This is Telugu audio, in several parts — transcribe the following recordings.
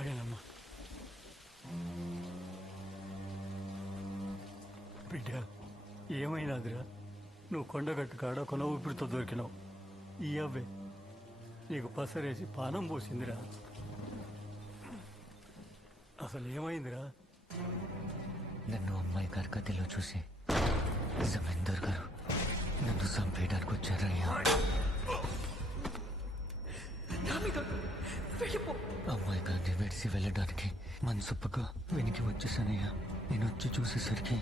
సరేనమ్మా. బిడ్డ ఏమైనాదిరా? నువ్వు కొండగట్టు కాడ కొన ఊపిరితో దొరికినావు. ఈ అవ్వే నీకు పసరేసి పానం పోసిందిరా. అసలు ఏమైందిరా? నన్ను అమ్మాయి గారి గదిలో చూసి జమీందార్ గారు నన్ను చంపేయడానికి వచ్చారయ్యా. అమ్మాయి గారిని విడిసి వెళ్ళడానికి మనసొప్పగా వెనక్కి వచ్చేసానయ్యా. నేను వచ్చి చూసేసరికి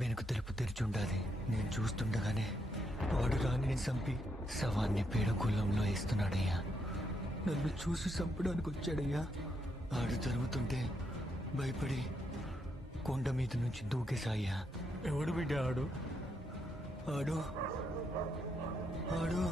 వెనుక తెలుపు తెరిచి ఉండాలి. నేను చూస్తుండగానే వాడు రాణిని చంపి శవాన్ని పీడగుల్లంలో వేస్తున్నాడయ్యా. నన్ను చూసి చంపడానికి వచ్చాడయ్యా. ఆడు జరుగుతుంటే భయపడి కొండ మీద నుంచి దూకేసాయ్యా. ఎవడు బిడ్డ ఆడు? ఆడు ఆడు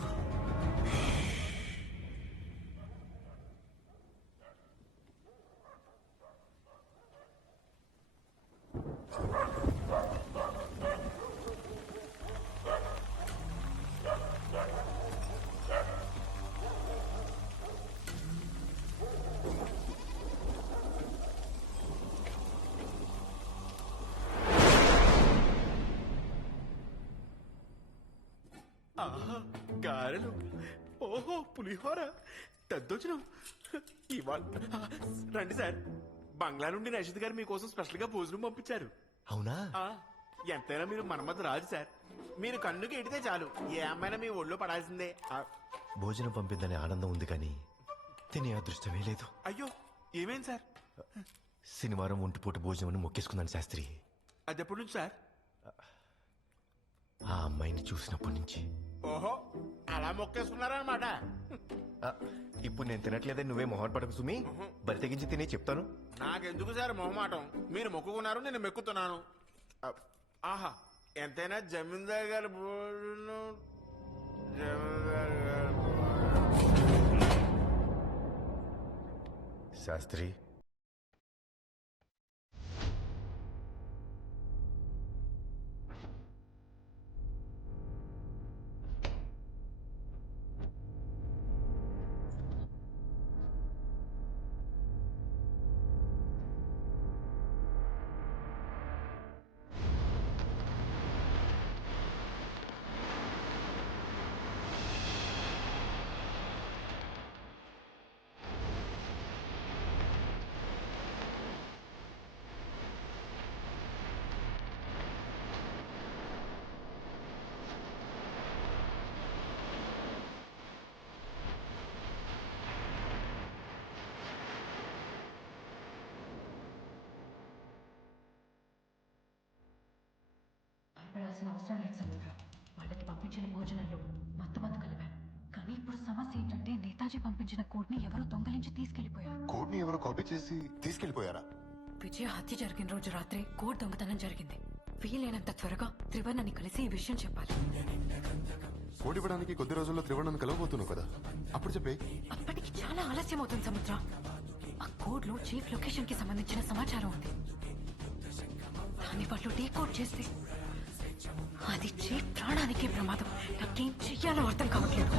గారెలు, ఓహో పులిహోర, దద్దోజనం. ఇవాళ రండి సార్, బంగ్లా నుండి రషీద్ గారు మీకోసం స్పెషల్ గా భోజనం పంపించారు. అవునా? ఎంతైనా మీరు మన్మథ్ రాజు సార్. మీరు కన్నుకి ఎడితే చాలు ఏ అమ్మాయినా మీ ఒళ్ళో పడాల్సిందే. భోజనం పంపిందనే ఆనందం ఉంది కానీ తినే అదృష్టమే లేదు. అయ్యో ఏమేం సార్? శనివారం ఒంటిపూట భోజనం మొక్కేసుకున్నాను శాస్త్రి. అది ఎప్పటి నుంచి సార్? ఆ అమ్మాయిని చూసినప్పటి నుంచి. ఓహో అలా మొక్కేసుకున్నారనమాట. ఇప్పుడు నేను తినట్లేదని నువ్వే మొహం పడకు సుమి. బరి తెగించి తినే చెప్తాను. నాకెందుకు సార్ మొహమాటం? మీరు మొక్కుకున్నారు, నేను మెక్కుతున్నాను. ఆహా ఎంతైనా జమీందార్ గారి భోజనం. జమీందార్ గారి శాస్త్రి, భయపడాల్సిన అవసరం లేదు సముద్ర. వాళ్ళకి పంపించిన భోజనంలో మత్తమందు కలిపాను. కానీ ఇప్పుడు సమస్య ఏంటంటే నేతాజీ పంపించిన కోడ్ని ఎవరో దొంగలించి తీసుకెళ్లిపోయారు. కోడ్ని ఎవరో కాపీ చేసి తీసుకెళ్లిపోయారా? విజయ హత్య జరిగిన రోజు రాత్రి కోడ్ దొంగతనం జరిగింది. వీలైనంత త్వరగా త్రివర్ణని కలిసి ఈ విషయం చెప్పాలి. కోడ్ ఇవ్వడానికి కొద్ది రోజుల్లో త్రివర్ణను కలవబోతున్నావు కదా, అప్పుడు చెప్పే. అప్పటికి చాలా ఆలస్యం అవుతుంది సముద్ర. ఆ కోడ్ లో చీఫ్ లొకేషన్ కి సంబంధించిన సమాచారం ఉంది. దాన్ని వాళ్ళు డీకోడ్ చేస్తే అది చీఫ్ ప్రాణానికి ప్రమాదం. నాకేం చెయ్యాలో అర్థం కావట్లేదు.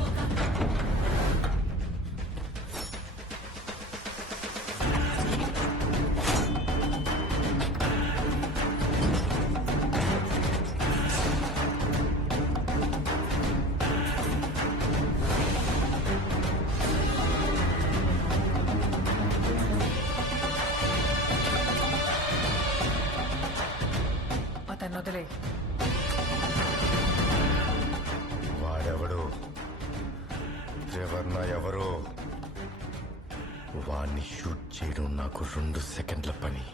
అతను వదిలే. వాడెవడు? త్రివర్ణ ఎవరు? వాణ్ణి షూట్ చేయడం నాకు 2 సెకండ్ల పని.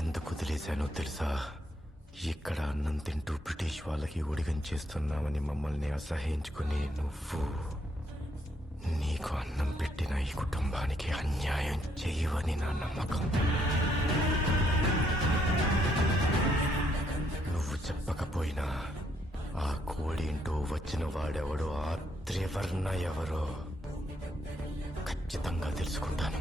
ఎందుకు వదిలేశానో తెలుసా? ఇక్కడ అన్నం తింటూ బ్రిటిష్ వాళ్ళకి ఒడిగం చేస్తున్నామని మమ్మల్ని అసహించుకుని నువ్వు నీకు అన్నం పెట్టిన ఈ కుటుంబానికి అన్యాయం చేయవని నా నమ్మకం. నువ్వు చెప్పకపోయినా ఆ కోడేంటో వచ్చిన వాడెవడో ఆ త్రివర్ణ ఎవరో ఖచ్చితంగా తెలుసుకుంటాను.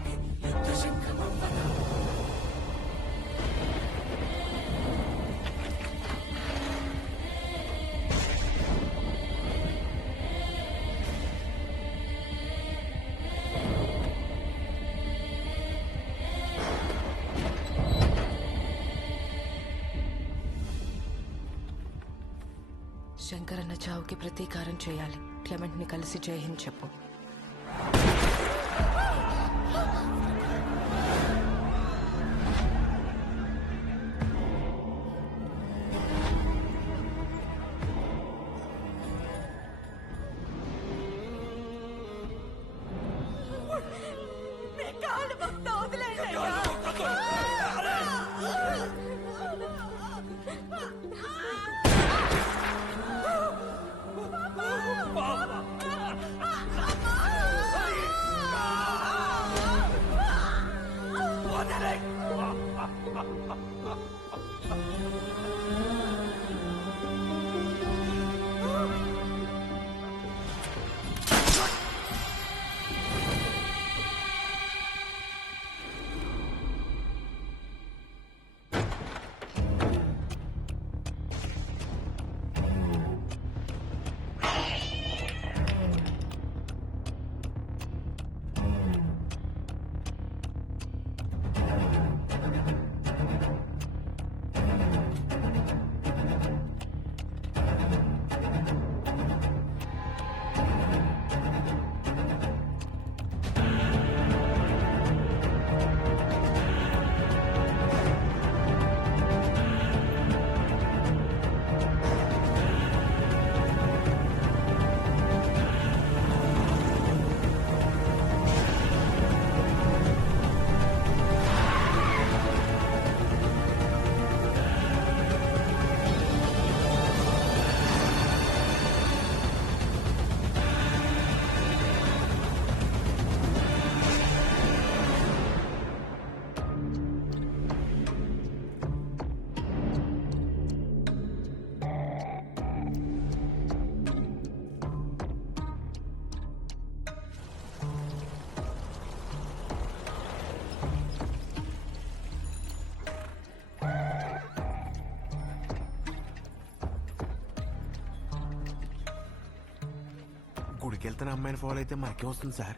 శంకర్ అన్న చావుకి ప్రతీకారం చేయాలి. క్లెమెంట్ ని కలిసి జై హింద్ చెప్పు. గుడికి వెళ్తున్న అమ్మాయిని ఫాలో అయితే మనకే వస్తుంది సార్.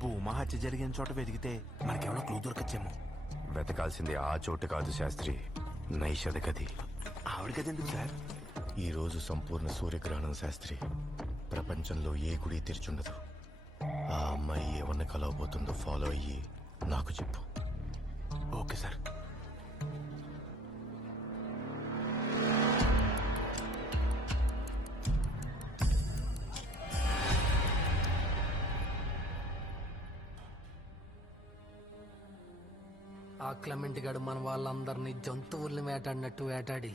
భూమా హత్య జరిగిన చోట వెతికితే మనకేమైనా క్లూ దొరకచ్చేమో. వెతకాల్సింది ఆ చోటు కాదు శాస్త్రి, నైషద గది. ఆవిడ కదా ఎందుకు సార్? ఈ రోజు సంపూర్ణ సూర్యగ్రహణం శాస్త్రి. ప్రపంచంలో ఏ గుడి తెరిచుండదు. ఆ అమ్మాయి ఎవరిని కలవబోతుందో ఫాలో అయ్యి నాకు చెప్పు. Okay sir. ఆ క్లెమెంట్ గాడు మన వాళ్ళందరినీ జంతువుల్ని వేటాడినట్టు వేటాడి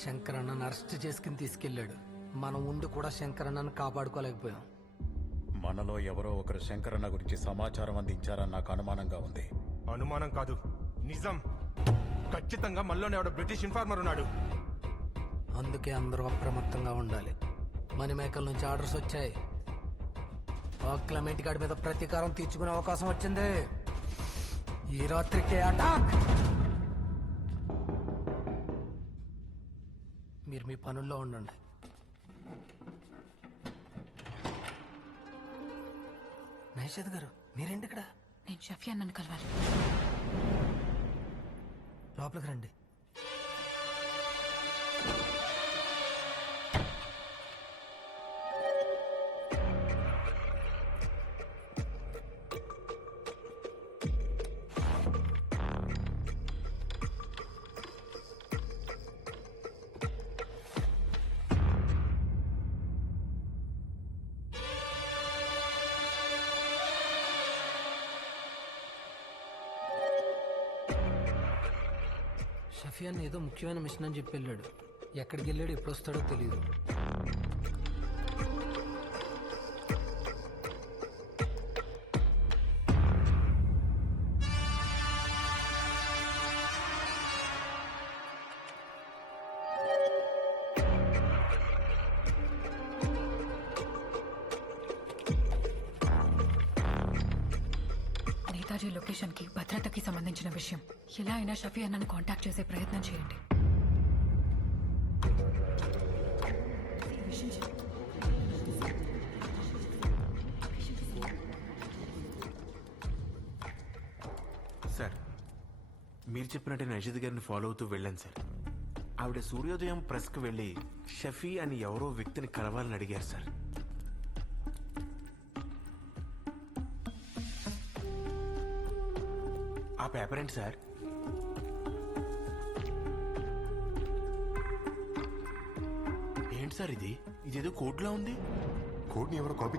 శంకరన్నను అరెస్ట్ చేసుకుని తీసుకెళ్లాడు. మనం ఉండి కూడా శంకరన్నను కాపాడుకోలేకపోయాం. మనలో ఎవరో ఒకరు శంకరన్న గురించి సమాచారం అందించారని నాకు అనుమానంగా ఉంది. అనుమానం కాదు, నిజం. ఖచ్చితంగా మనలోనే ఎవడో బ్రిటిష్ ఇన్ఫార్మర్ ఉన్నాడు. అందుకే అందరూ అప్రమత్తంగా ఉండాలి. మణిమేకల నుంచి ఆర్డర్స్ వచ్చాయి. ఆ క్లెమెంట్ గాడి మీద ప్రతీకారం తీర్చుకునే అవకాశం వచ్చింది. ఈ రాత్రికి అటాక్. మీరు మీ పనుల్లో ఉండండి. నైషద్ గారు మీరేంటి ఇక్కడ? నేను షఫియా నన్ను కలవాలి. లోపలికి రండి. షఫియాన్ ఏదో ముఖ్యమైన మిషన్ అని చెప్పి వెళ్ళాడు. ఎక్కడికి వెళ్ళాడు, ఎప్పుడు వస్తాడో తెలియదు. నేతాజీ లొకేషన్ కి భద్రతకి సంబంధించిన విషయం. ఎలా అయినా షఫియా నన్ను కాంటాక్ట్ చేసే ప్రయత్నం చేయండి. సార్, మీరు చెప్పినట్టే నైషద్ గారిని ఫాలో అవుతూ వెళ్ళాను సార్. ఆవిడ సూర్యోదయం ప్రెస్కి వెళ్ళి షఫీ అని ఎవరో వ్యక్తిని కలవాలని అడిగారు సార్. ఆ పేపర్ ఏంటి సార్? ఏంటి సార్ ఇది? ఇదేదో కోర్టులో ఉంది. కోడ్ని ఎవరో కాపీ